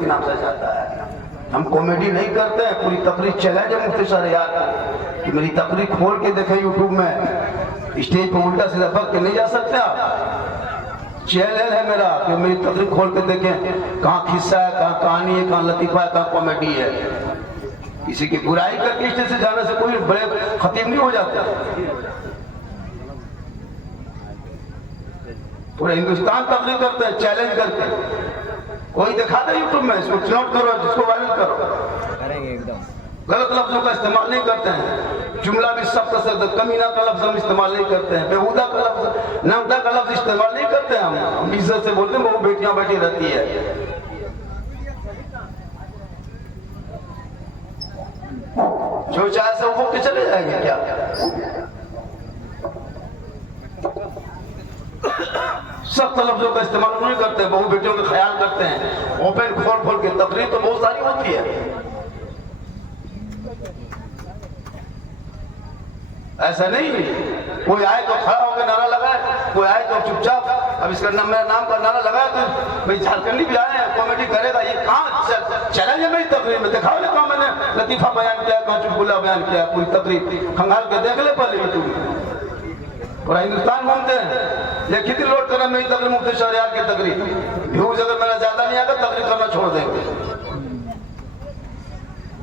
کے نام سے جاتا ہے. ہم کامیڈی نہیں کرتے ہیں, پوری تقریر چیلنج ہے مفتی شہریار کہ میری تقریر کھول کے دیکھیں یوٹیوب میں, اسٹیج پہ الٹا سیدھا بک کے نہیں جا سکتے آپ. چیلنج ہے میرا کہ میری تقریر کھول کے دیکھیں, کہاں قصہ ہے, کہاں کہانی ہے, کہاں لطیفہ ہے, کہاں کامیڈی ہے. کسی کی برائی کر کے اسٹیج سے جانے سے کوئی بڑے خطیب نہیں ہو جاتا. پورے ہندوستان تقریر کرتے ہیں چیلنج کرتے ہیں. کوئی دکھا دے یوٹیوب میں, اس کو نوٹ کرو, جس کو وائرل کرو. کریں گے ایک دم. غلط لفظوں کا استعمال نہیں کرتے ہیں, جملہ بھی سخت سخت, کمینہ کا لفظ ہم استعمال نہیں کرتے ہیں, بیہودہ کا لفظ, نمدہ کا لفظ استعمال نہیں کرتے ہیں. ہم عزت سے بولتے ہیں وہ بیٹیاں بیٹھی رہتی ہے. جو چاہے سے وہ کے چلے جائیں گے کیا؟ سخت لفظوں کا استعمال نہیں کرتے, بہو بیٹیوں کا خیال کرتے ہیں. اوپن کھول کھول کے تقریر تو بہت ساری ہوتی ہے. ایسا نہیں کوئی آئے تو کھڑا ہو کے نعرہ لگائے, کوئی آئے تو چپ چاپ. اب اس کا میرا نام کا نعرہ لگایا تو بھائی جھارکھنڈی بھی آئے ہیں, کامیڈی کرے گا. یہ کہاں چیلنج ہے میری تقریر میں؟ دکھاؤ لے کہاں میں نے لطیفہ بیان کیا, کہاں چٹکلا بیان کیا. پوری تقریر کھنگال کے دیکھ لے پہلے یوٹیوب میں. پورا ہندوستان گھومتے ہیں, یہ کتنی لوٹ کریں میری تقریر, مفتی شہریار کی تقریر. ویوز اگر میرا زیادہ نہیں آگا تقریر کرنا چھوڑ دیں گے.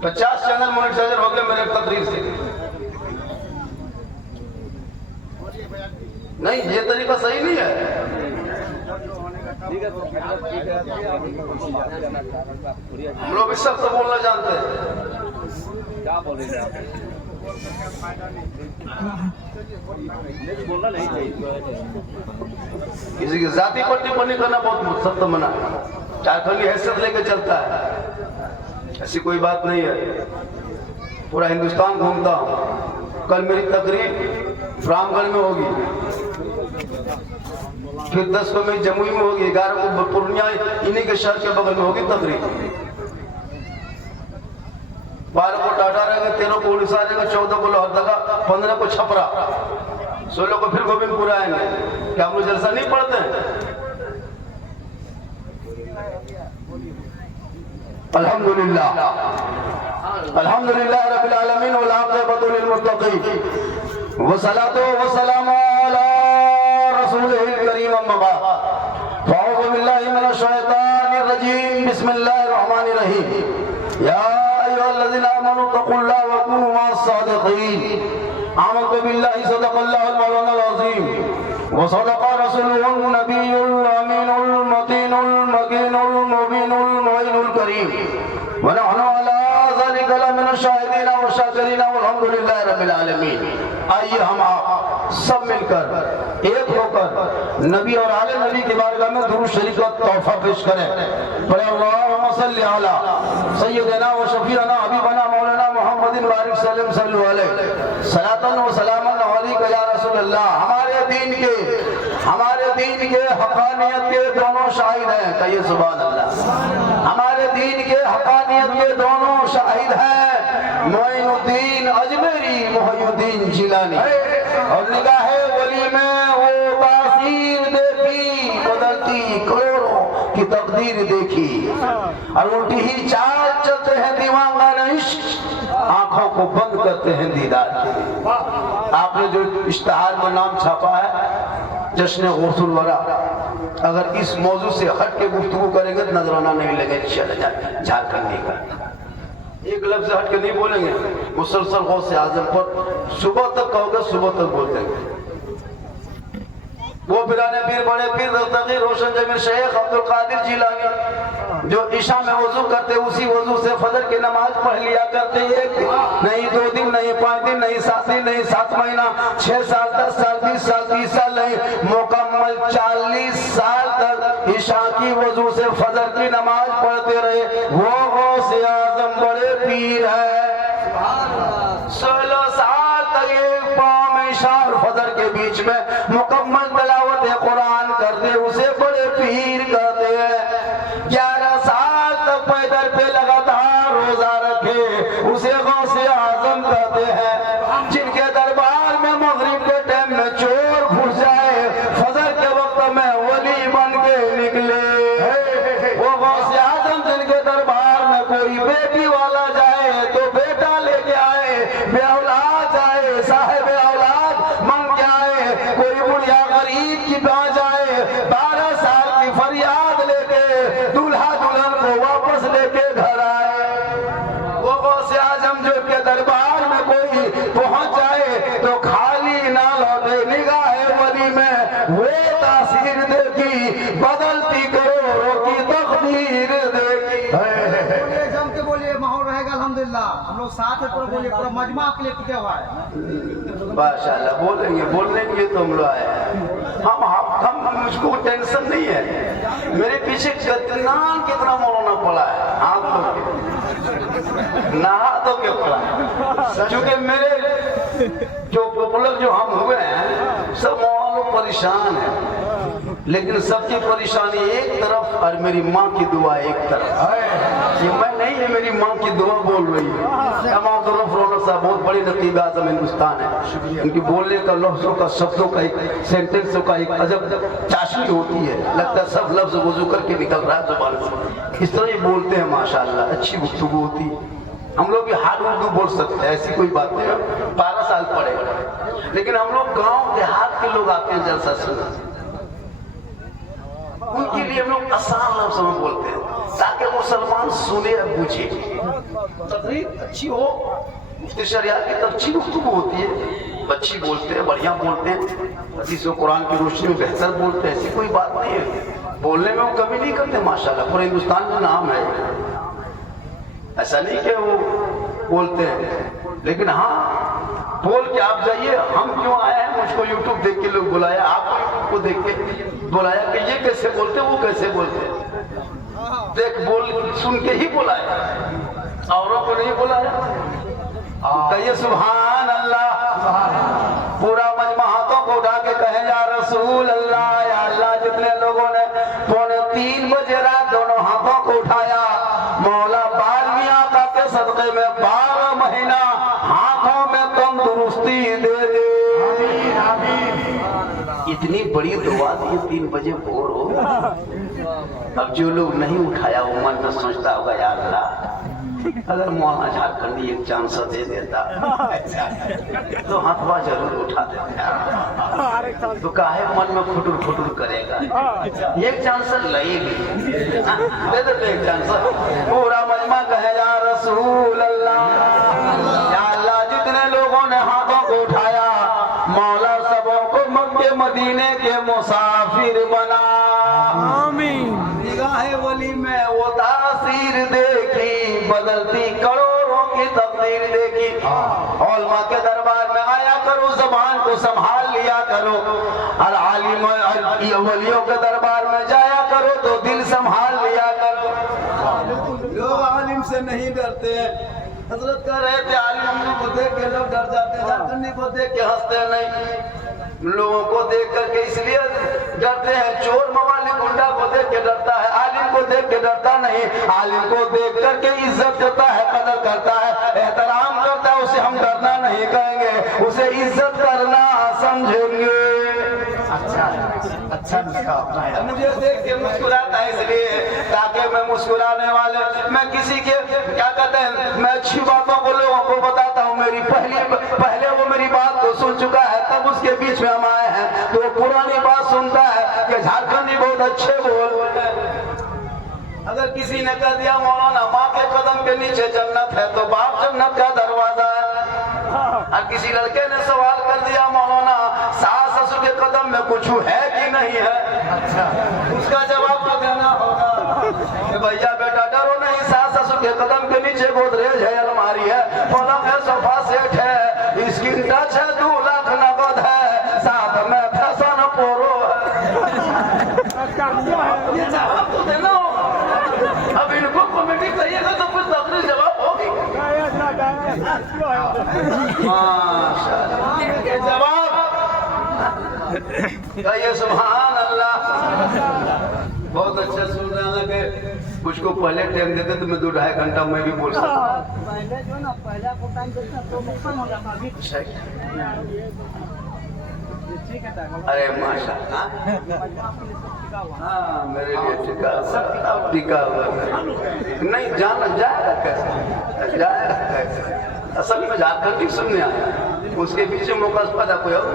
50 چینل مونیٹائزر ہو گئے میرے تقریر سے. نہیں, یہ طریقہ صحیح نہیں ہے. ہم لوگ اس سب سے بولنا جانتے ہیں. کیا بولے گا بولنا نہیں چاہیے. کسی کی ذاتی پر ٹپنی کرنا بہت سخت منع ہے. جھارکھنڈی حیثیت لے کے چلتا ہے, ایسی کوئی بات نہیں ہے. پورا ہندوستان گھومتا ہوں. کل میری تقریر رام گڑھ میں ہوگی, پھر 10 کو میں جموئی میں ہوگی, 11 کو پورنیہ انہی کے شہر کے بغل میں ہوگی تقریر. 12 کو ٹاٹا رہے گا, 13 کو اڑیسہ رہے گا, 14 کو لوہردگا, 15 کو چھپرا, 16 کو پھر گوبند پور آئیں گے. کیا ہم لوگ جلسہ نہیں پڑھتے ہیں؟ الحمدللہ الحمدللہ رب العالمین والعاقبۃ للمتقین والصلاۃ والسلام علی رسولہ الکریم. اما بعد فاعوذ باللہ من الشیطان الرجیم. بسم اللہ الرحمن الرحیم. یا ایھا الذین آمنوا اتقوا اللہ وکونوا مع الصادقین. آمنت باللہ صدق اللہ المولانا العظیم وصدق رسولہ النبی الامین المتین المکین المبین المعین الکریم. ونحن علی ذلک لمن الشاہدین والشاکرین والحمد للہ رب العالمین. آئیے ہم آپ سب مل کر ایک ہو کر نبی اور آل نبی کے بارگاہ میں درود شریف کا تحفہ پیش کریں. پڑھیں اللہم صلی علی سیدنا و شفیعنا حبیبنا مولانا محمد بارک سلم صلی علیہ صلاۃ و سلام علیک یا رسول اللہ. ہمارے دین کے حقانیت کے دونوں شاہد ہیں. کہیے سبحان اللہ. ہمارے دین کے حقانیت کے دونوں شاہد ہیں معین الدین اجمیری, محی الدین جیلانی. اور نگاہ ولی میں وہ تاثیر دیکھی, بدلتی کروڑوں کی تقدیر دیکھی, اور الٹی ہی چال چلتے ہیں دیوانگان عشق, آنکھوں کو بند کرتے ہیں دیدار کے لیے. آپ نے جو اشتہار میں نام چھاپا ہے جشن غوث الورا, اگر اس موضوع سے ہٹ کے گفتگو کریں گے تو نظرانہ نہیں لگے جھارکھنڈی کا. ایک لفظ ہٹ کے نہیں بولیں گے. مسلسل غوث اعظم پر صبح تک کہو گے, صبح تک بولتے ہیں. وہ پیرانے پیر, بڑے پیر تقی روشن جمیل شیخ عبد القادر جیلانی جو عشاء میں وضو کرتے اسی وضو سے فجر کی نماز پڑھ لیا کرتے. ایک نہیں 2 دن, نہیں 5 دن, نہیں 7 دن, نہیں 7 مہینہ, 6 سال, 10 سال, 20 سال, 30 سال نہیں, مکمل 40 سال تک عشاء کی وضو سے فجر کی نماز پڑھتے رہے. وہ غوث اعظم بڑے پیر ہے. 16 سال تک ایک پاؤں میں عشاء اور فجر کے بیچ میں مکمل تلاوت قرآن کرتے, اسے بڑے پیر کہتے ہیں. 11 سال تک پیدل پہ لگاتار روزہ رکھے, اسے غوث اعظم کہتے ہیں. جن کے دربار میں مغرب کے ٹائم میں چور گھس جائے, فجر کے وقت میں ولی بن کے نکلے, وہ غوث اعظم جن کے دربار बेटी वाला जाए तो बेटा लेके आए, बे औलाद जाए साहेब औलाद मंग के आए, कोई बुढ़िया गरीब की गाँव जाए 12 साल की फरियाद लेके दूल्हा दुल्हन को वापस लेके घर आए। वो गौसे आजम जो के दरबार में कोई पहुंच जाए तो खाली ना लौटे, निगाह वली में वो तासीर देखी बदलती करोड़ों की तकदीर देखी। बोलिए जम के बोलिए, माहौल रहेगा अल्हम्दुलिल्लाह। हम लोग साथ है, पूरा बोलिए, पूरा मजमा आपके लिए टिका हुआ है। माशाअल्लाह बोलेंगे तो हम लोग आए हैं। हम मुझको टेंशन नहीं है। मेरे पीछे कितना मौलाना पड़ा है, हाथ धो के नहा धो के पड़ा है। क्योंकि मेरे जो पॉपुलर जो हम हुए हैं सब मौलाना परेशान है, लेकिन सबकी परेशानी एक तरफ और मेरी माँ की दुआ एक तरफ। ये मैं नहीं है, मेरी माँ की दुआ बोल रही है। तमाम रौनक साहब बहुत बड़ी नतीब आज़म हिंदुस्तान है, उनकी बोलने का लफ्जों का शब्दों का एक सेंटेंसों का एक अजब चाशनी होती है, लगता है सब लफ्ज वजू करके निकल रहा है जुबान से। इस तरह ये बोलते हैं माशाअल्लाह, अच्छी गुफ्तगू होती है। हम लोग भी हार्ड उर्दू बोल सकते हैं, ऐसी कोई बात नहीं है। 12 साल पढ़े, लेकिन हम लोग गाँव देहात के लोग आते हैं जलसा सुनने, उनके लिए हम लोग आसान लफ्ज़ में बोलते हैं ताकि मुसलमान सुने और पूछे, तकरीर अच्छी हो। मुफ्ती शरियत की तो अच्छी गुफ्तगू होती है, अच्छी बोलते हैं, बढ़िया बोलते हैं, हदीस और कुरान की रोशनी में बेहतर बोलते हैं, ऐसी कोई बात नहीं है। बोलने में वो कमी नहीं करते माशाल्लाह, पूरे हिंदुस्तान में नाम है। ऐसा नहीं कि वो बोलते हैं, लेकिन हाँ बोल के आप जाइए। हम क्यों आए हैं, मुझको यूट्यूब देख के लोग बुलाया, आपको यूट्यूब को देख के बुलाया कि ये कैसे बोलते, वो कैसे बोलते, देख बोल सुन के ही बुलाया, औरों को नहीं बुलाया। कहिए सुभान अल्लाह। पूरा मजमा हाथों को उठा के कहे या रसूल अल्लाह, या अल्लाह। जितने लोगों ने 2:45 बजे रात दोनों हाथों को उठाया, मौला 12वीं आका के सदक़े में 12 महीना हाथों में तंदुरुस्ती दे दे। इतनी बड़ी दुआ दी, 3 बजे भोर हो। अब जो लोग नहीं उठाया वो मन में सोचता होगा या अल्लाह अगर मौलाना झारखंडी एक चांस दे देता तो हाथवा जरूर उठा देता, तो काहे मन में खुटुर खुटुर करेगा। एक चांस लगेगी, दे देते एक चांस। पूरा मजमा कहे या रसूल अल्लाह, या अल्लाह। जितने लोगों ने हाथों को उठाया, मौला सबों को मक्के मदीने के मुसाफिर बना। निगाह वली में वो तासीर देखी, बदलती करोड़ों की तकदीर देखी। औलमा के दरबार में आया करो, जबान को संभाल लिया करो, और आलिम वलियों के दरबार में जाया करो तो दिल संभाल लिया करो। लोग आलिम से नहीं डरते हैं। हजरत कह रहे थे आलिम को देख के लोग डर जाते हैं, झारखंडी को देख के हंसते नहीं। लोगों को देख करके इसलिए डरते हैं, चोर मवाली गुंडा को देख के डरता है, आलिम को देख के डरता नहीं। आलिम को देख करके इज्जत करता है, कदर करता है, एहतराम करता है, उसे हम डरना नहीं कहेंगे, उसे इज्जत करना समझेंगे। अच्छा मुझे देख के मुस्कुराता है, इसलिए ताकि मैं मुस्कुराने वाले, मैं किसी के क्या कहते हैं, मैं अच्छी बातों को लोगों को बताता हूँ। मेरी पहले वो मेरी बात को सुन चुका है, तब उसके बीच में हम आए हैं, तो वो पुरानी बात सुनता है कि झारखंडी बहुत अच्छे बोलते हैं। अगर किसी ने कह दिया मौलाना माँ के कदम के नीचे जन्नत है, तो बाप जन्नत का दरवाजा है। और किसी लड़के ने सवाल कर दिया मौलाना सास ससुर के कदम में कुछ है कि नहीं है, उसका जवाब तो देना होगा कि भैया बेटा डरो नहीं, सास ससुर के कदम के नीचे गोदरेज है, अलमारी है, पलंग है, सोफा सेट है, स्क्रीन टच है, 2 लाख नगद है, साथ में फैशन पोरो है। ये जवाब तो देना होगा। अब इनको कमेटी कहिएगा तो कुछ तकरीर जवाब होगी। जवाब कहिए सुभान अल्लाह। बहुत अच्छा सुन रहे हैं कि कुछ को पहले टाइम देते तो मैं 2-2.5 घंटा मैं भी बोल सकता। पहले जो ना पहले आपको टाइम देते तो नुकसान हो जाता अभी। अरे माशाअल्लाह ہاں میرے لیے ٹکا ہوا نہیں جانا جائے گا کیسے جائے گا کیسے اصل میں جھارکھنڈ کی سننے آیا اس کے پیچھے موقع پتا کوئی اور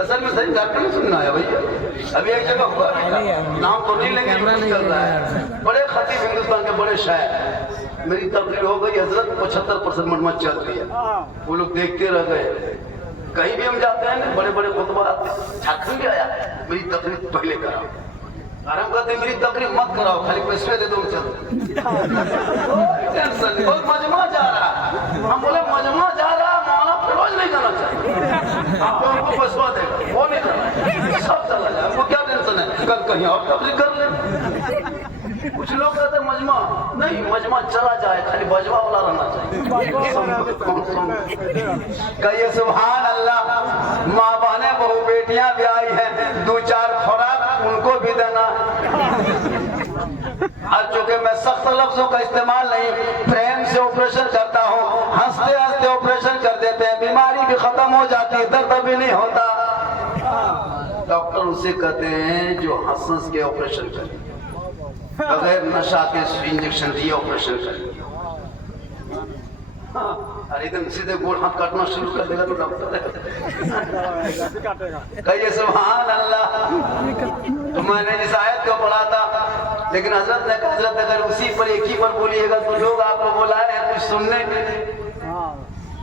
اصل میں صحیح جھارکھنڈ سننا آیا بھیا ابھی ایک جگہ ہوا نام تو نہیں لیں گے چل رہا ہے بڑے خطیب ہندوستان کے بڑے شاعر میری تقریر ہو گئی حضرت 75% منمت چل رہی ہے وہ لوگ دیکھتے رہ گئے کہیں بھی ہم جاتے ہیں بڑے بڑے خطبہ آتے ہیں جھارکھنڈ بھی آیا میری تقریر پہلے کرا اور ہم کہتے ہیں میری تقریر مت کراؤ خالی پیسے دے دو چلو بہت مجمع جا رہا ہم بولے مجمع جا رہا مولانا فیروز نہیں کرنا چاہیے آپ کو ہم کو پیسہ دے گا وہ نہیں کرنا سب چلا جائے ہم کو کیا ٹینشن ہے کل کہیں اور تقریر کر لیں کچھ لوگ کہتے ہیں مجمع نہیں مجمع چلا جائے خالی بجوا والا رہنا چاہیے کہیے سبحان اللہ ماں بہنیں بہو بیٹیاں بھی آئی ہیں 2-4 خوراک ان کو بھی دینا اور چونکہ میں سخت لفظوں کا استعمال نہیں پریم سے آپریشن کرتا ہوں ہنستے ہنستے آپریشن کر دیتے ہیں بیماری بھی ختم ہو جاتی ہے درد بھی نہیں ہوتا ڈاکٹر اسے کہتے ہیں جو ہنس ہنس کے آپریشن کرے بغیر نشہ کے انجیکشن دیے آپریشن کرے ارے تم سیدھے گوڑ ہاتھ کاٹنا شروع کر دے گا تو ڈاکٹر کہیے سبحان اللہ تو میں نے اس آیت کو پڑھا تھا لیکن حضرت نے کہا حضرت اگر اسی پر ایک ہی پر بولیے گا تو لوگ آپ کو بلائے ہیں کچھ سننے کے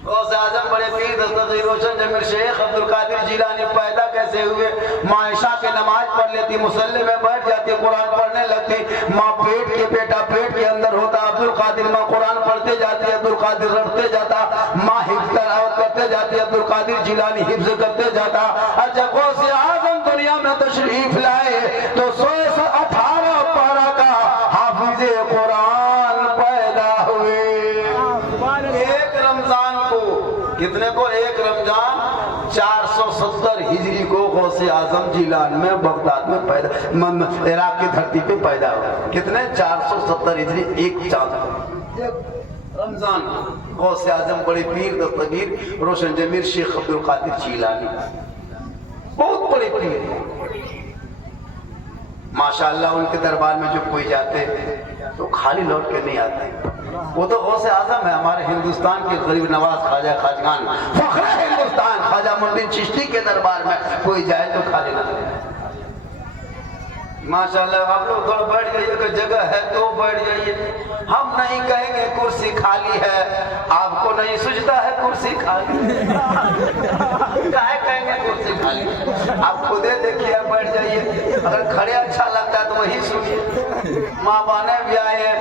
غوث اعظم بڑے پیر دستگیر روشن جمیل شیخ عبد القادر جیلانی پیدا کیسے ہوئے ماں عائشہ کے نماز پڑھ لیتی مصلی میں بیٹھ جاتی قرآن پڑھنے لگتی ماں پیٹ کے بیٹا پیٹ کے اندر ہوتا عبد القادر ماں قرآن پڑھتے جاتی عبد القادر رڑتے جاتا ماں حفظ تلاوت کرتے جاتی عبد القادر جیلانی حفظ کرتے جاتا اور جب غوث اعظم دنیا میں تشریف لائے تو 118 پارہ کا حافظ قرآن پیدا ہوئے ایک رمضان کو کتنے کو ایک رمضان 470 ہجری کو غوث اعظم جیلان میں بغداد میں پیدا عراق کی دھرتی پہ پیدا ہوا کتنے 470 ہجری ایک چاند رمضان غوث اعظم بڑے پیر دستگیر روشن جمیل شیخ عبد القادر جیلانی بہت بڑے پیر ماشاءاللہ ان کے دربار میں جو کوئی جاتے تو خالی لوٹ کے نہیں آتے وہ تو غوث اعظم ہے ہمارے ہندوستان کے غریب نواز خواجہ خواجگان فخر ہندوستان خواجہ معین چشتی کے دربار میں کوئی جائے تو خالی نہ ماشاءاللہ آپ لوگ تھوڑا بیٹھ جائیے کہ جگہ ہے تو بیٹھ جائیے ہم نہیں کہیں گے کرسی خالی ہے آپ کو نہیں سوچتا ہے کرسی خالی کہے کہیں گے کرسی خالی آپ خود دیکھیے بیٹھ جائیے اگر کھڑے اچھا لگتا ہے تو وہی سنیے ماں بانے بھی آئے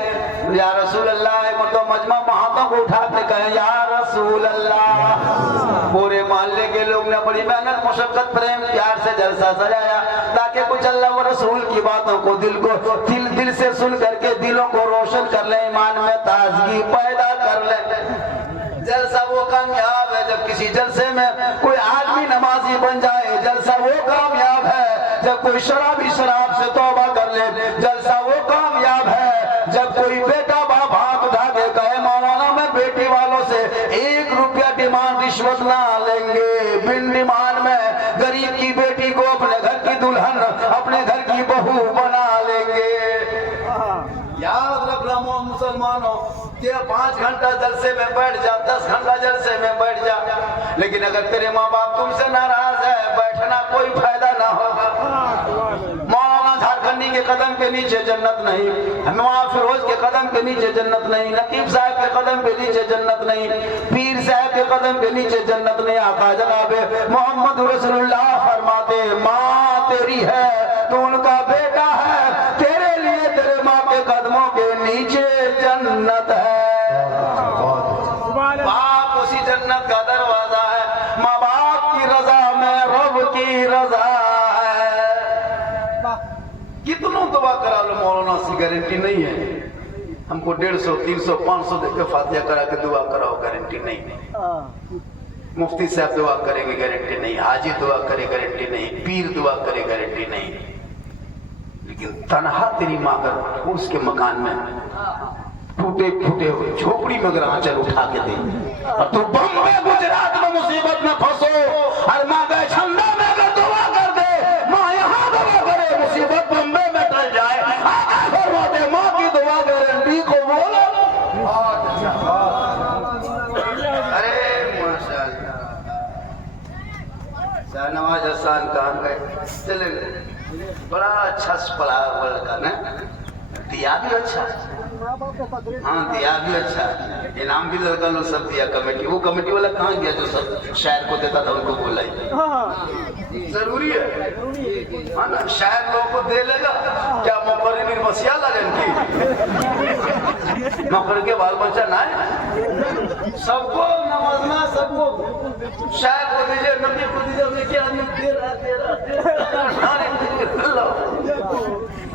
یا رسول اللہ مطلب مجمع مہاتوں کو اٹھا کے کہیں یا رسول اللہ پورے محلے کے لوگ نے بڑی محنت مشقت پریم پیار سے جلسہ سجایا تاکہ کچھ اللہ و رسول کی باتوں کو دل سے سن کر کے دلوں کو روشن کر لیں ایمان میں تازگی پیدا کر لیں جلسہ وہ کامیاب ہے جب کسی جلسے میں کوئی آدمی نمازی بن جائے جلسہ وہ کامیاب ہے جب کوئی شرابی شراب سے توبہ کر لے جلسہ وہ کامیاب ہے جب کوئی بیٹا باپ ہاتھ اٹھا کے کہے مولانا میں بیٹی والوں سے 1 روپیہ ڈیمانڈ رشوت نہ لیں گے بن ڈیمانڈ میں غریب کی بیٹی کو اپنے گھر کی دلہن اپنے گھر کی بہو بنا لیں گے یاد رکھنا مسلمانوں کہ 5 گھنٹہ جلسے میں بیٹھ جا 10 گھنٹہ جلسے میں بیٹھ جا لیکن اگر تیرے ماں باپ تم سے ناراض ہے بیٹھنا کوئی فائدہ نہ ہوگا مولانا جھارکھنڈی کے قدم کے نیچے جنت نہیں مولانا فیروز کے قدم کے نیچے جنت نہیں نقیب صاحب کے قدم کے نیچے جنت نہیں پیر صاحب کے قدم کے نیچے جنت نہیں آقا جناب محمد رسول اللہ فرماتے ماں تیری ہے تو ان کا بیٹا ہے تیرے لیے تیرے ماں کے قدموں کے نیچے جنت ہے باپ اسی جنت کا دروازہ ہے ماں باپ کی رضا میں رب کی رضا ہے کتنوں دعا کرا لو مولانا سی گارنٹی نہیں ہے ہم کو 150 300 500 دے کے فاتحہ کرا کے دعا کراؤ گارنٹی نہیں مفتی صاحب دعا کریں گے گارنٹی نہیں حاجی دعا کرے گارنٹی نہیں پیر دعا کرے گارنٹی نہیں لیکن تنہا تیری ماں اگر اس کے مکان میں ٹوٹے پھوٹے ہوئے جھوپڑی میں اگر آنچل اٹھا کے دے اور تو بمبے گجرات میں مصیبت میں پھنسو اور ماں گئے چھندا میں اگر دعا کر دے ماں یہاں دعا کر मोहम्मद हसन कहाँ गए, चले गए। बड़ा अच्छा से पढ़ा हुआ लड़का ना, दिया भी अच्छा, हाँ दिया भी अच्छा, इनाम भी लड़का लोग सब दिया। कमेटी, वो कमेटी वाला कहाँ गया जो सब शायर को देता था उनको बोला जरूरी है, हाँ ना, शायर लोगों को दे लेगा क्या? मुकर्री भी मसीहा लगन की नौकर के बाल बच्चा ना है, सबको नवाजना, सबको शायर को दीजिए, नबी को दीजिए, उन्हें क्या दे रहा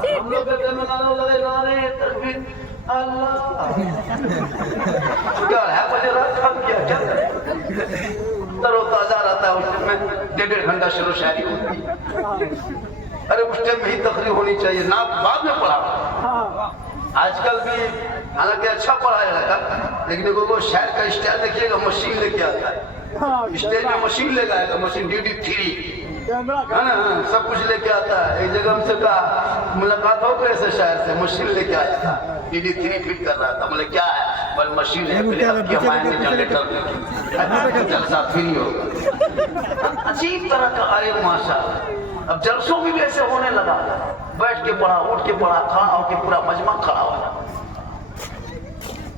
हम लोग कहते हैं नारा लगे, नारे तकबीर अल्लाह क्या है, मुझे रात हम क्या तरोताजा रहता है। उस टाइम में 1.5 घंटा शेरो शायरी होती है। अरे उस टाइम में ही तकरीर होनी चाहिए ना, बाद में पढ़ा। आजकल भी हालांकि अच्छा पढ़ाया जाता है, लेकिन वो शायर का स्टाइल देखिएगा, मशीन लेके आता है, स्टेज में मशीन लेके आएगा, मशीन DD3 है ना, सब कुछ लेके आता है। एक जगह हमसे कहा, मुलाकात हो गई ऐसे शायर से, मशीन लेके आया था, DD3 फिट कर रहा था। बोले क्या है? बोले मशीन है, जनरेटर जलसा फ्री होगा। अजीब तरह का, अरे माशाल्लाह, अब जलसों भी ऐसे होने लगा, बैठ के पढ़ा, उठ के पढ़ा, खड़ा होके पूरा मजमा खड़ा हो।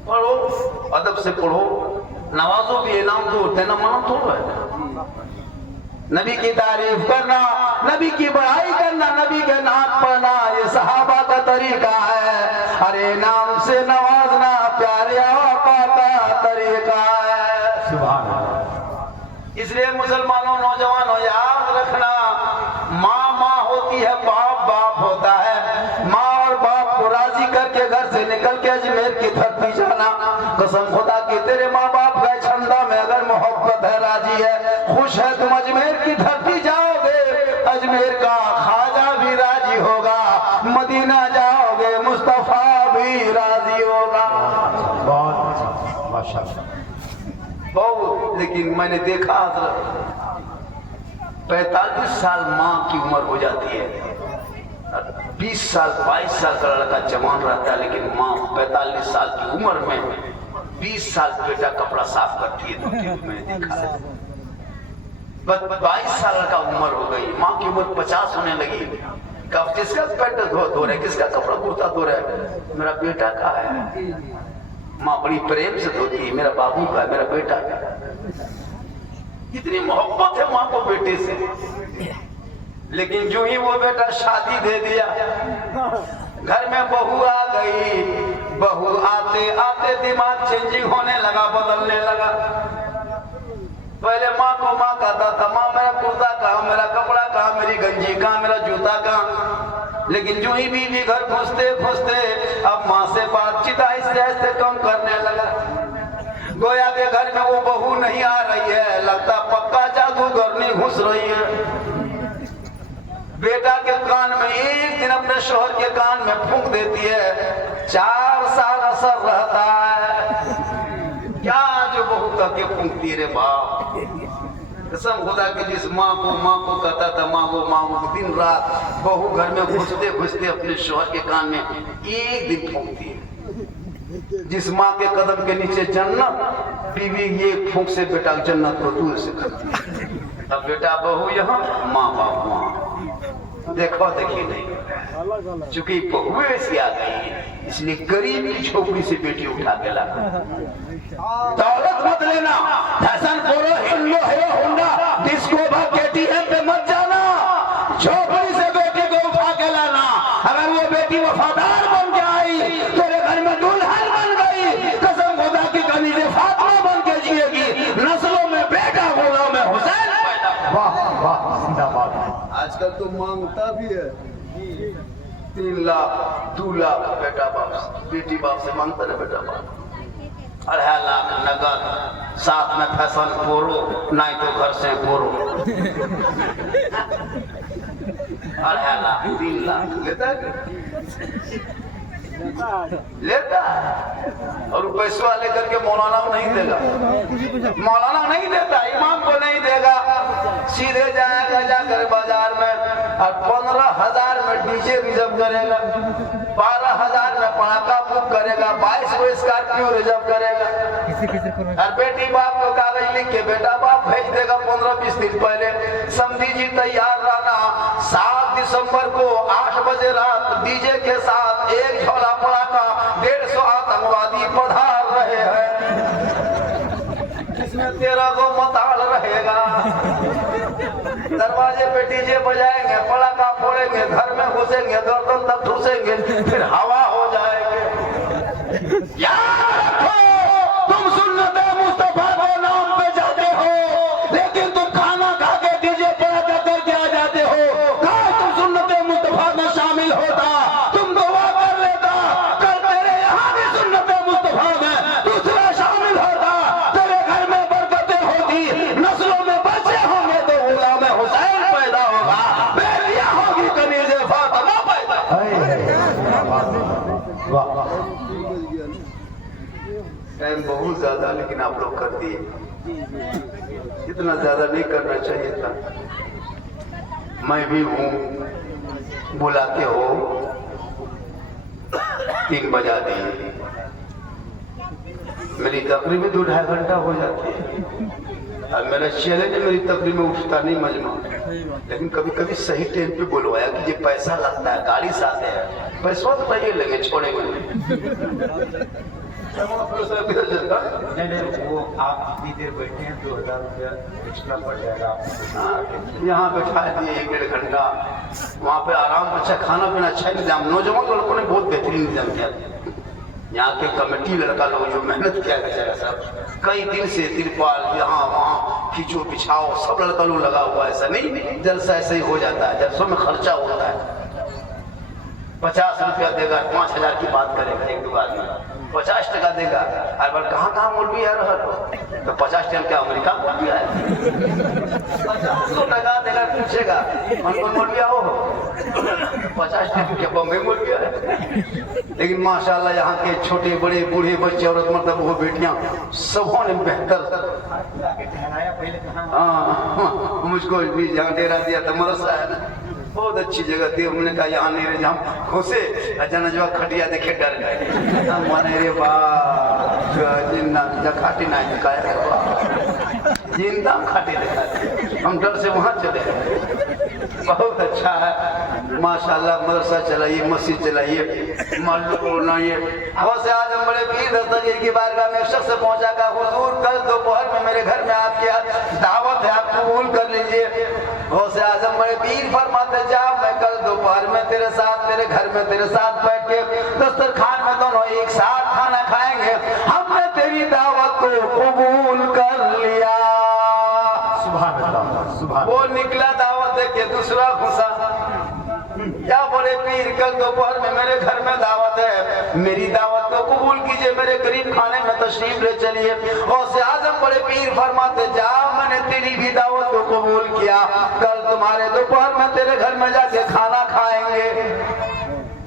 पढ़ो, अदब से पढ़ो, नवाजो भी, इनाम दो, तेना मानो थोड़ा है। नबी की तारीफ करना, नबी की बड़ाई करना, नबी के नाम पढ़ना, ये सहाबा का तरीका है। अरे नाम से नवाजना प्यारे आका का तरीका है। इसलिए मुसलमानों, नौजवानों, याद रखना, माँ माँ होती है, बाप बाप होता है। माँ और बाप को राजी करके घर से निकल के अजमेर की धरती जाना। कसम खुदा की तेरे माँ बाप का छंदा में अगर मोहब्बत है, राजी है, खुश है, तुम अजमेर की धरती जाओगे, अजमेर का ख्वाजा भी राजी होगा। मदीना जाओगे, मुस्तफा भी राजी होगा। बहुत माशाअल्लाह, बहुत। लेकिन मैंने देखा 45 साल माँ की उम्र हो जाती है, 20 साल 22 साल का लड़का जवान रहता है, लेकिन माँ 45 साल की उम्र में 20 साल बेटा कपड़ा साफ करती है। मैंने देखा 22 साल का उम्र हो गई, माँ की उम्र 50 होने लगी। कब किसका पेट धो रहा है, किसका कपड़ा कुर्ता धो रहा है? मेरा बेटा का है। माँ बड़ी प्रेम से धोती है, मेरा बाबू का, मेरा बेटा का। इतनी मोहब्बत है माँ को बेटे से। लेकिन जो ही वो बेटा शादी दे दिया, घर में बहू आ गई, बहू आते आते दिमाग चेंजिंग होने लगा, बदलने लगा। पहले माँ को माँ कहता था, माँ मेरा कुर्ता कहाँ, मेरा कपड़ा कहाँ, मेरी गंजी कहाँ, मेरा जूता कहाँ। लेकिन जो ही बीवी घर घुसते घुसते अब माँ से बातचीत आहिस्ते आहिस्ते कम करने लगा। गोया के घर में वो बहू नहीं आ रही है, लगता पक्का जादूगरनी घुस रही है। बेटा के कान में एक दिन अपने शोहर के कान में फूंक देती है, 4 साल असर रहता है। क्या जो बहू करके फूंकती रे बाप, कसम खुदा की, जिस माँ को कहता था माँ को दिन रात बहू घर में घुसते घुसते अपने शोहर के कान में एक दिन फूंकती है। जिस माँ के कदम के नीचे जन्नत, बीवी ये फूंक से बेटा जन्नत को दूर से करती। अब बेटा बहू यहाँ, माँ बाप वहाँ, देखो देखी नहीं। चूंकि बहू ऐसी आ गई, इसलिए गरीब की झोपड़ी से बेटी उठा के ला। दौलत मत लेना, फैशन करो, हिंदू है होंडा, डिस्को भा KTM पे मत जाना, झोपड़ी से बेटी को उठा के लाना। अगर वो बेटी वफादार बन के आई, तेरे घर में दुल्हन बन गई, कसम खुदा की कनीज़े फातिमा बन के जिएगी। नस्लों में बेटा, गुलाम में हुसैन पैदा। वाह वाह, जिंदाबाद। आजकल तो मांगता भी है 3 लाख 2 लाख बेटा बाप, बेटी बाप से मांगता है बेटा बाप। 2.5 लाख नगद, साथ में फैशन पोरो, नहीं तो घर से पोरो। 2.5 लाख 3 लाख लेता है, लेता है। और पैसा लेकर के मौलाना को नहीं देगा, मौलाना नहीं देता, इमाम को नहीं देगा, सीधे जाएगा जाकर बाजार में और 15,000 में डीजे रिजर्व करेगा, 12,000 में पटाखा बुक करेगा, 22 को स्कॉर्पियो रिजर्व करेगा। और बेटी बाप को कागज लिख के बेटा बाप भेज देगा 15-20 दिन पहले, समझी जी तैयार रहना। 7 दिसंबर को 8 बजे रात डीजे के साथ एक झोला पड़ाका 150 आतंकवादी पधार रहे हैं, इसमें 13 को मताल रहेगा। दरवाजे पे डीजे बजाएंगे, पड़ाका फोड़ेंगे, घर में घुसेंगे, गर्दन तक ठूसेंगे, फिर हवा हो जाएंगे। याद रखो, तुम सुन्नते मुस्तफा के नाम पे जाते हो, लेकिन तुम खाना खा के डीजे पड़ाका करके आ जाते हो। कहा तुम सुन्नते मुस्तफा में शामिल होता, तुम दुआ कर लेता, कल तेरे यहाँ भी सुन्नते मुस्तफा में दूसरा शामिल होता, तेरे घर में बरकतें होती, नस्लों में बच्चे होंगे तो गुलाम हुसैन पैदा होगा, बेटियां होगी कनीज़े फातिमा पैदा। वाह, टाइम बहुत ज्यादा, लेकिन आप लोग कर दिए, इतना ज्यादा नहीं करना चाहिए था। मैं भी हूँ, बुलाते हो 3 बजा दिए, मेरी तकरीब 2-2.5 घंटा हो जाती है। और मेरा चैलेंज मेरी तकरीब में उठता नहीं मजमा, लेकिन कभी कभी सही टाइम पे बोलवाया कि ये पैसा लगता है, गाड़ी से आते हैं, पैसा तो पहले लेंगे, छोड़ेंगे नहीं, वो आप जितनी देर बैठे हैं 2000 रुपया एक्स्ट्रा पड़ जाएगा आपको। यहाँ बैठा दिए 1-1.5 घंटा, वहाँ पे आराम से अच्छा खाना पीना अच्छा इंतजाम, नौजवान लड़कों ने बहुत बेहतरीन इंतजाम किया। यहाँ के कमेटी लड़का लोग जो मेहनत किया गया सब, कई दिन से तिरपाल यहाँ वहाँ खींचो बिछाओ, सब लड़का लोग लगा हुआ है। ऐसा नहीं जलसा ऐसे ही हो जाता है, जलसों में खर्चा होता है। 50 रुपया देगा, 5000 की बात करेगा, 1-2 आदमी 50 टका देगा। अरे बार कहाँ मौलवी आ रहा तो 50 टका क्या अमेरिका मौलवी आया, 50 टका देगा, पूछेगा कौन मौलवी आओ, 50 टका क्या बम्बई मौलवी आया। लेकिन माशाल्लाह यहाँ के छोटे बड़े बूढ़े बच्चे औरत मतलब वो बेटियां सबों ने बेहतर, हाँ मुझको भी जहाँ डेरा दिया था मदरसा है ना, बहुत अच्छी जगह थी। हमने कहा यहाँ नहीं रहे, जहाँ घुसे जनजवा खटिया देखे डर गए, माने रे वाह जिंदा खाटी ना दिखाया, जिंदा खाटी दिखाते, हम डर से वहाँ चले गए। बहुत अच्छा है माशाल्लाह, मदरसा चलाइए, मस्जिद चलाइए, मालूम बनाइए। से आज हम बड़े पीर दस्तगीर की बारगाह में शख्स पहुंचा का, हुजूर कल दोपहर में मेरे घर में आपकी दावत है, आप कबूल कर लीजिए। से आजम बड़े पीर फरमाते जा, मैं कल दोपहर में तेरे साथ तेरे घर में तेरे साथ बैठ के दस्तरखान में दोनों एक साथ खाना खाएंगे, हमने तेरी दावत को कबूल कर लिया। सुभान अल्लाह, सुभान। वो निकला दावत दे के, दूसरा घुसा, क्या बड़े पीर कल दोपहर में मेरे घर में दावत है, मेरी दावत को कबूल कीजिए, मेरे करीब खाने में तशरीफ ले चलिए। और से आजम बड़े पीर फरमाते जा, मैंने तेरी भी दावत को कबूल किया, कल तुम्हारे दोपहर में तेरे घर में जाके खाना खाएंगे।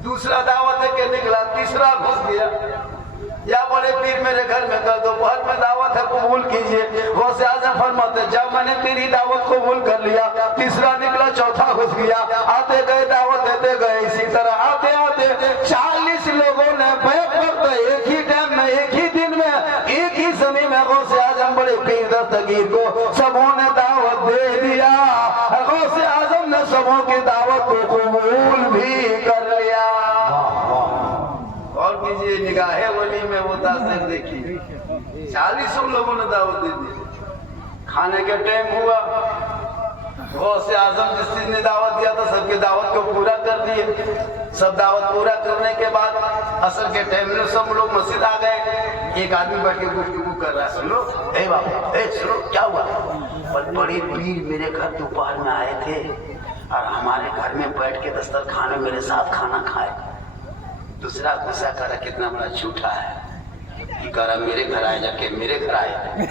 दूसरा दावत के निकला, तीसरा घुस गया, या बड़े पीर मेरे घर में कल दोपहर में दावत है, कबूल कीजिए। वो से आजम फरमाते जब मैंने तेरी दावत कबूल कर लिया, तीसरा निकला, चौथा घुस गया, आते गए दावत देते गए, इसी तरह आते आते 40 लोगों ने बैठ कर एक ही टाइम में, एक ही दिन में, एक ही समय में गौसे आजम बड़े पीर दस्तगीर को सबों ने दावत दे दिया। गौसे आजम ने सबों की दावत को कबूल भी कर लिया। और कीजिए निगाहे वली में वो तासीर देखिए, 40 लोगों ने दावत दे दी। खाने के टाइम हुआ, गौसे आजम जिस चीज ने दावत दिया था सबकी दावत को पूरा कर दिए। सब दावत पूरा करने के बाद असर के टाइम में सब लोग मस्जिद आ गए। एक आदमी बैठ के गुफ्तगू कर रहा है, सुनो ए बाबा, ए सुनो क्या हुआ, बड़े पीर मेरे घर दोपहर में आए थे और हमारे घर में बैठ के दस्तरखान में मेरे साथ खाना खाए। दूसरा गुस्सा करा, कितना बड़ा झूठा है, कह रहा मेरे घर आए, जाके मेरे घर आए,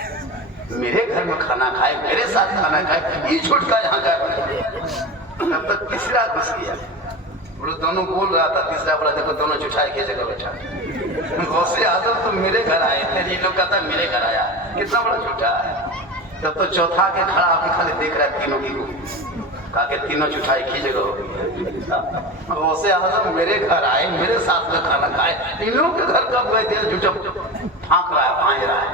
मेरे घर में खाना खाए, मेरे साथ खाना खाए, ये झूठ का यहाँ का। तब तक तीसरा घुस गया, वो दोनों बोल रहा था, तीसरा बोला देखो दोनों झूठा एक जगह बैठा। गौसे आजम तुम मेरे घर आए थे, ये लोग कहता मेरे घर आया, कितना बड़ा झूठा है। तब तो चौथा के खड़ा होकर खाली देख रहा है तीनों की को, कहा कि तीनों झूठा एक ही जगह हो गई। गौसे आजम मेरे घर आए, मेरे साथ में खाना खाए, इन लोगों के घर कब गए थे, झूठा फाँक रहा है, फाँज रहा है।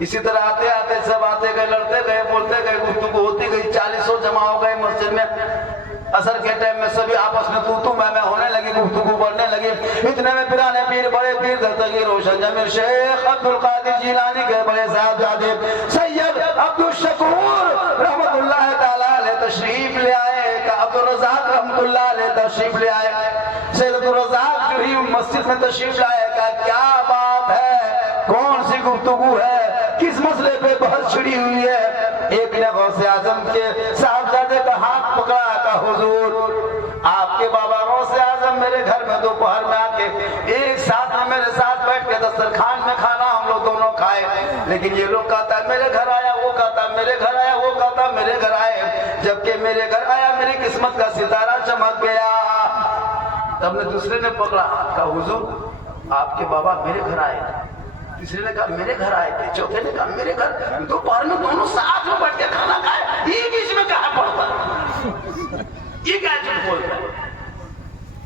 इसी तरह आते आते सब आते गए, लड़ते गए, बोलते गए, गुफ्तगू होती गई। 40 जमा हो गए मस्जिद में। असर के टाइम में सभी आपस में तू मैं होने लगी, गुफ्तगू बढ़ने लगी। इतने में पुराने पीर, बड़े पीर दस्तगीर रोशन जमीर शेख अब्दुल कादिर जिलानी के बड़े साहबजादे सैयद अब्दुल शकूर रहमतुल्लाह ताला अलैह तशरीफ ले आए। अब्दुल रज़ाक रहमतुल्लाह अलैह तशरीफ ले आए। सैयद अब्दुल रज़ाक जो ही मस्जिद में तशरीफ लाए, का क्या बात है, कौन सी गुफ्तगू है, किस मसले पे बहस छिड़ी हुई है। एक ने गौसे आजम के साहबजादे का हाथ पकड़ा, का हुजूर आपके बाबा गौसे आजम मेरे घर में दोपहर में आके एक साथ में मेरे साथ बैठ के दस्तरखान में खाना हम लोग दोनों खाए, लेकिन ये लोग कहता मेरे घर आया, वो कहता मेरे घर आया, वो कहता मेरे घर आए। जबकि मेरे घर आया मेरी किस्मत का सितारा चमक गया। तब ने दूसरे ने पकड़ा, का हुजूर आपके बाबा मेरे घर आए। तीसरे ने कहा मेरे घर आए थे। चौथे ने कहा मेरे घर, दोपहर में दोनों साथ में बैठ के खाना खाए, ये बीच में कहा पड़ता, ये क्या झूठ बोलता है।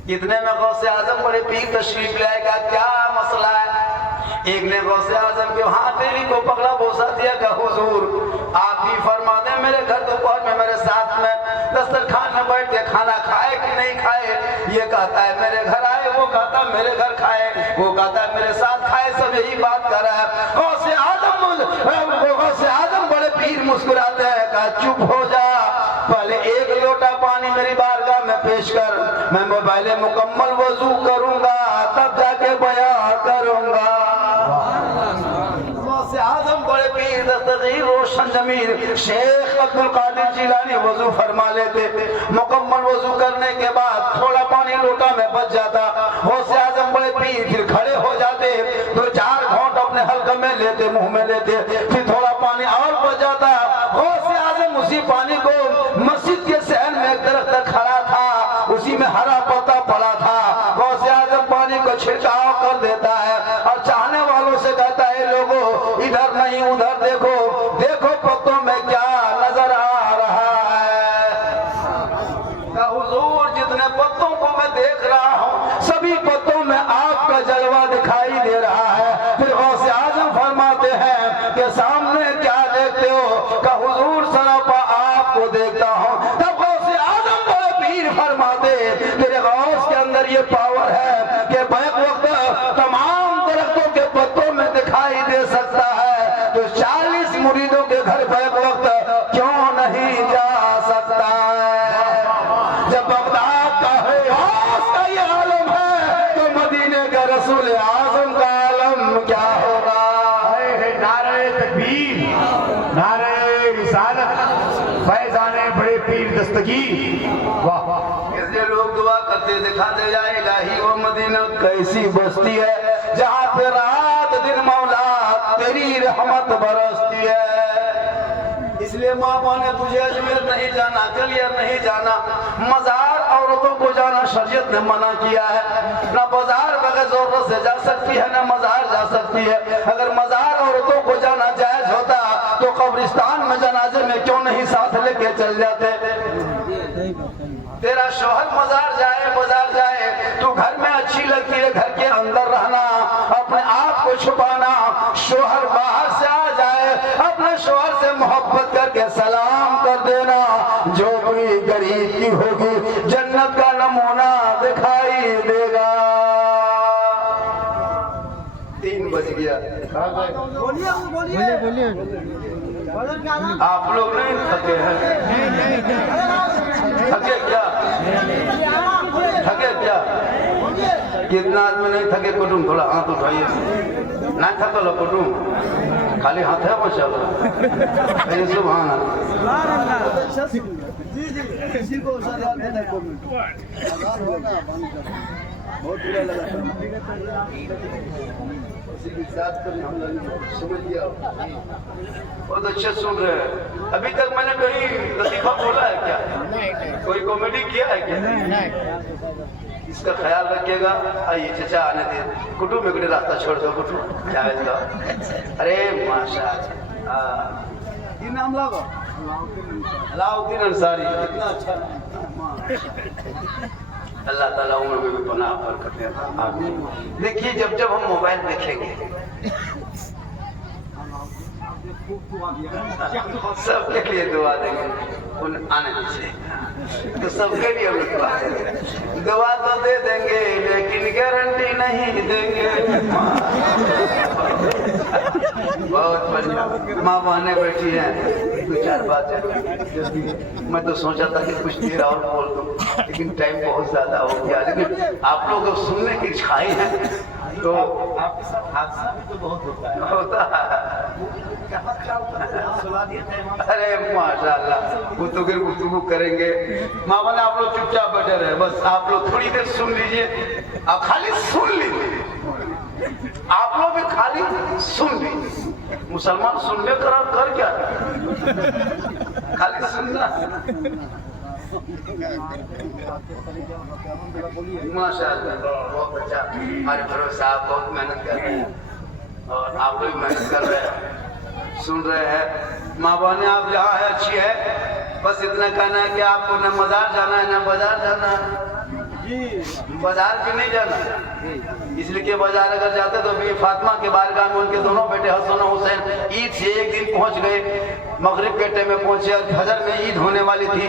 इतने में गौसे आजम बड़े पीर तशरीफ ले आएगा, क्या मसला है। एक ने गौसे आजम के हथेली को पकड़ा, बोसा दिया, का हुजूर आप ही फरमा दें मेरे घर दोपहर में मेरे साथ में दस्तरखान में बैठ के खाना खाए कि नहीं खाए। ये कहता है मेरे घर आए, वो कहता मेरे घर खाए, वो कहता मेरे साथ खाए, सब यही बात कर रहा है। गौसे आजम बड़े पीर मुस्कुराते हैं, कहा चुप हो जा, पहले एक लोटा पानी मेरी बारगाह में पेश कर, मैं मोबाइल मुकम्मल वजू करूंगा तब जाके बयां करूंगा। आजम बड़े पीर दस्तगीर रोशन जमीर शेख अब्दुल कादिर जिलानी वजू फरमा लेते। मुकम्मल वजू करने के बाद थोड़ा पानी लोटा में बच जाता। गौसे आजम बड़े पीर फिर खड़े हो जाते, 2-4 घोंट अपने हल्के में लेते, मुंह में लेते, फिर थोड़ा पानी और बच जाता। गौसे आजम उसी पानी को मस्जिद के सहन में एक दरख्त खड़ा था, उसी में हरा पत्ता पड़ा था। गौसे आजम पानी को छिड़काव कर देता है और चाहने वालों से कहता है लोगों इधर नहीं उधर देखो, देखो पत्तों में क्या नजर आ रहा है। का हुजूर जितने पत्तों को मैं देख रहा हूँ सभी पत्तों में आपका जलवा दिखाई दे रहा है। फिर गौसे आजम फरमाते हैं कि सामने क्या देखते हो, का हुजूर सरापा आपको देखता हूँ। तब गौसे आजम बड़े पीर फरमाते तेरे गौस के अंदर ये पावर है कि बैक वक्त तमाम दरख्तों के पत्तों में दिखाई दे सकता है, तो 40 मुरीदों के घर बैक वक्त क्यों नहीं जा सकता है। जब बगदाद का है का ये आलम है तो मदीने का रसूल आजम का आलम क्या होगा। नारे तकबीर, नारे रिसालत, फैज़ाने बड़े पीर दस्तगीर। वाह, इसलिए लोग दुआ करते दिखाते जाए इलाही वो मदीना कैसी बस्ती है जहाँ पे रात दिन मौला तेरी रहमत बरसती है। इसलिए माँ ने तुझे अजमेर नहीं जाना, कलियर नहीं जाना, मजार औरतों को जाना शरीयत ने मना किया है। ना बाजार बगैर जरूरत से जा सकती है, ना मजार जा सकती है। अगर मजार औरतों को जाना जायज होता तो कब्रिस्तान में जनाजे में क्यों नहीं साथ लेके चल जाते। तेरा शौहर मजार जाए बाजार जाए, तू घर में अच्छी लगती है, घर के अंदर रहना, अपने आप को छुपाना। शौहर बाहर से आ जाए, अपने शौहर से मोहब्बत करके सलाम कर देना। जो भी गरीब की होगी जन्नत का नमूना दिखाई देगा। 3 बज गया। आप लोग नहीं थके हैं? थके क्या? थके क्या? कितना आदमी नहीं थके? कुटुम थोड़ा हाथ उठाइए। नहीं थका लो कुटुम, खाली हाथ है बचा लो। सुभान बहुत बुरा लगा, समझ लिया, बहुत अच्छे सुन रहे हैं। अभी तक मैंने कहीं लतीफा बोला है क्या? कोई कॉमेडी किया है क्या? इसका ख्याल रखिएगा। आइए चचा आने दे, कुटुम एक रास्ता छोड़ दो, कुटुम जावेद का। अरे माशाअल्लाह, ये नाम लगा अलाउद्दीन अंसारी, कितना अच्छा। अल्लाह ताला उम्र में भी पनाह बरकत दे। देखिए जब जब हम मोबाइल देखेंगे سب کے لیے دعا دیں گے ان آنے سے تو سب کے لیے ہم دعا دیں گے دعا تو دے دیں گے لیکن گارنٹی نہیں دیں گے بہت بڑھیا ماں بہنیں بیٹھی ہیں دو چار باتیں میں تو سوچا تھا کہ کچھ دیر اور بول دوں لیکن ٹائم بہت زیادہ ہو گیا لیکن آپ لوگ سننے کی چھائی ہے تو آپ کے ساتھ حادثہ بھی تو بہت ہوتا ہے ہوتا ہے کہاں کیا ہوتا ہے سلا دیے تھے ارے ماشاءاللہ وہ تو پھر گفتگو کریں گے ماں بہن آپ لوگ چپ چاپ بیٹھے رہے بس آپ لوگ تھوڑی دیر سن لیجئے آپ خالی سن لیجئے آپ لوگ بھی خالی سن لیجئے مسلمان سننے کر کیا خالی سننا ماشاءاللہ بہت اچھا ہمارے فیروز صاحب بہت محنت کر رہے ہیں اور آپ لوگ محنت کر رہے ہیں سن رہے ہیں ماں بہنیں آپ جہاں ہے اچھی ہے بس اتنا کہنا ہے کہ آپ کو نہ مزار جانا ہے نہ بازار جانا ہے بازار بھی نہیں جانا اس لیے کہ بازار اگر جاتے تو بھی فاطمہ کے بارگاہ میں ان کے دونوں بیٹے حسن و حسین عید سے ایک دن پہنچ گئے مغرب کے ٹائم میں پہنچے اور فجر میں عید ہونے والی تھی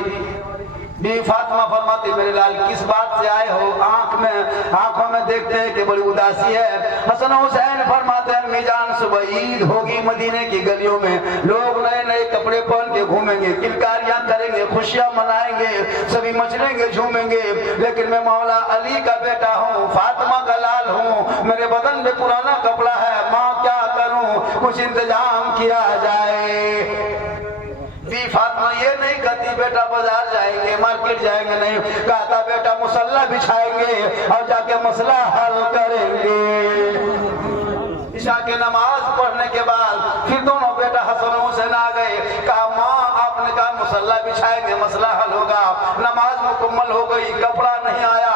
بی فاطمہ فرماتی میرے لال کس بات سے آئے ہو آنکھوں میں دیکھتے ہیں کہ بڑی اداسی ہے حسن حسین فرماتے ہیں امی جان صبح عید ہوگی مدینے کی گلیوں میں لوگ نئے نئے کپڑے پہن کے گھومیں گے کلکاریاں کریں گے خوشیاں منائیں گے سبھی مچلیں گے جھومیں گے لیکن میں مولا علی کا بیٹا ہوں فاطمہ کا لال ہوں میرے بدن میں پرانا کپڑا ہے ماں کیا کروں کچھ انتظام کیا جائے بی فاطمہ یہ نہیں کہتی بیٹا بازار جائیں گے مارکیٹ جائیں گے نہیں کہتا بیٹا مصلی بچھائیں گے اور جا کے مسئلہ حل کریں گے عشاء کی نماز پڑھنے کے بعد پھر دونوں بیٹا حسن حسین آ گئے کہا ماں آپ نے کہا مصلی بچھائیں گے مسئلہ حل ہوگا نماز مکمل ہو گئی کپڑا نہیں آیا